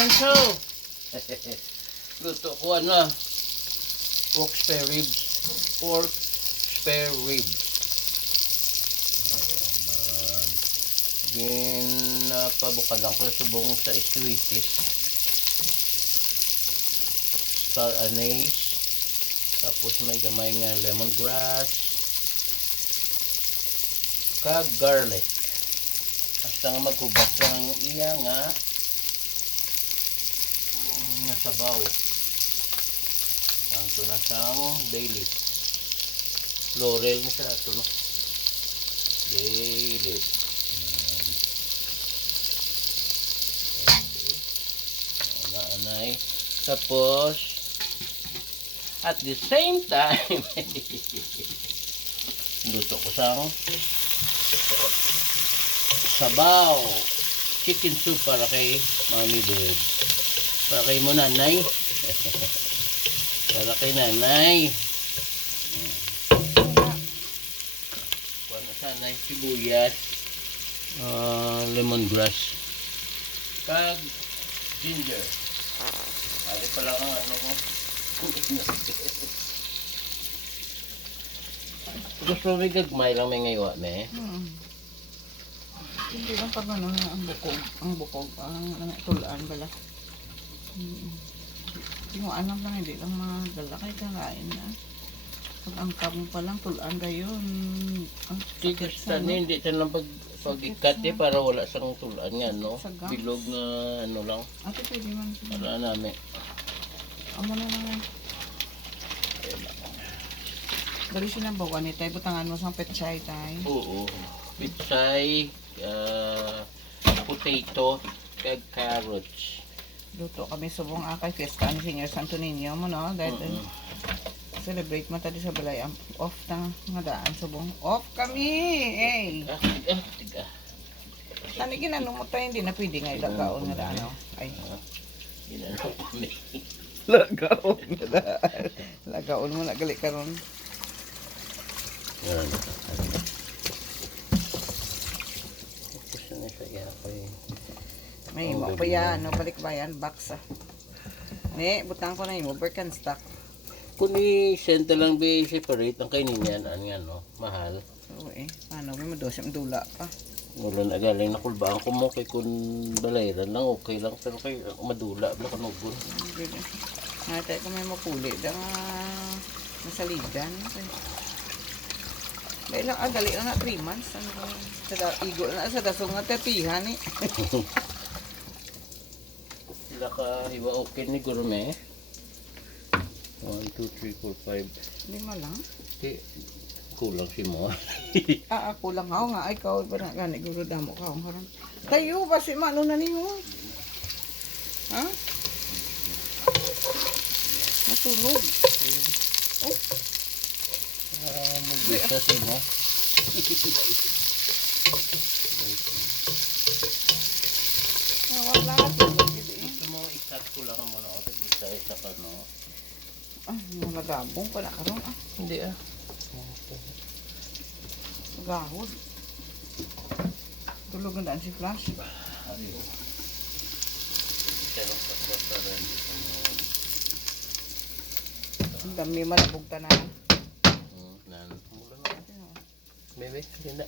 Rancho! Luto ko pork spare ribs. Pork spare ribs. Ginapabukalan ko subong sa sweeties. Star anise. Tapos may gamay nga lemongrass. Kag garlic. Hasta nga maghubas ng iya nga sabaw. Tanto na siyang daily. Laurel na siya ito, no? Daily. Anay. Tapos at the same time luto ko sang sabaw. Chicken soup para kay Mami Bird. Para kay mo nanay. Para kay nanay. Kuha sa nanay. Sibuyas. Lemongrass. Kag ginger. Ari pala ang ano ko. Gusto mo gagmay lang may ngayon eh. Hindi lang pag ano ang bukog, ang tulaan bala. Hindi mo alam lang, hindi lang magala kay karain na. Pag angkap mo pa lang, tulaan gayon. Ang sakit sa no? Hindi ito lang pag-ikat para wala sang tulaan nga, no? Bilog na ano lang. Ate, pwede man siya. Wala namin. Amo na lang. Dali siya ng bawan eh, tayo butangan mo sa pechay tayo. Oo. Pechay, potato, kag carrots. Luto kami subong akay fiesta ni Senor Santo Nino mo, no? Dahil celebrate mo tadi sa balay. Off na nga daan subong. Off kami! Hey! Tiga. Tani ginano mo tayo, hindi na pwede nga ilagaon nga daan, no? Ay. Ginano kami. Lagaon nga daan. Lagaon mo na gali ka ron. Yan. Tapos na siya may mo pa yan, no? Balik ba yan? Box ne, butang ko na yun mo, Birkenstock. Kung i-senta lang ba separate ang kainin yan, nga no, mahal. Oo ano, may madosya, madula pa. Wala na galing nakulbaan ko mo kay kung balayran lang, okay lang, pero kay madula, makanugod. Nga tayo kung may mapuli, da nga nasalidan. Dahil lang, dali lang na 3 months. Ano ba? Igo na sa dasong nga tepihan eh. Sila ka hiwa okay ni gourmet. 1, 2, 3, 4, 5. 5 lang? Kulang si mo. Kulang ako nga. Ay, ikaw ba na gani guro damo ka. Tayo ba si Mano na niyo? Ha? Masunog. Oh. Magbisa si mo. Wala ito. Gusto mo i-cut ko lang muna o isa pa no? Nagabong pala ka ron. Hindi Gahod. Tulog na daan si Flash. Ayaw. Pero pa rin. Ang dami malabog tanan. Mula na. Bebe, hindi na.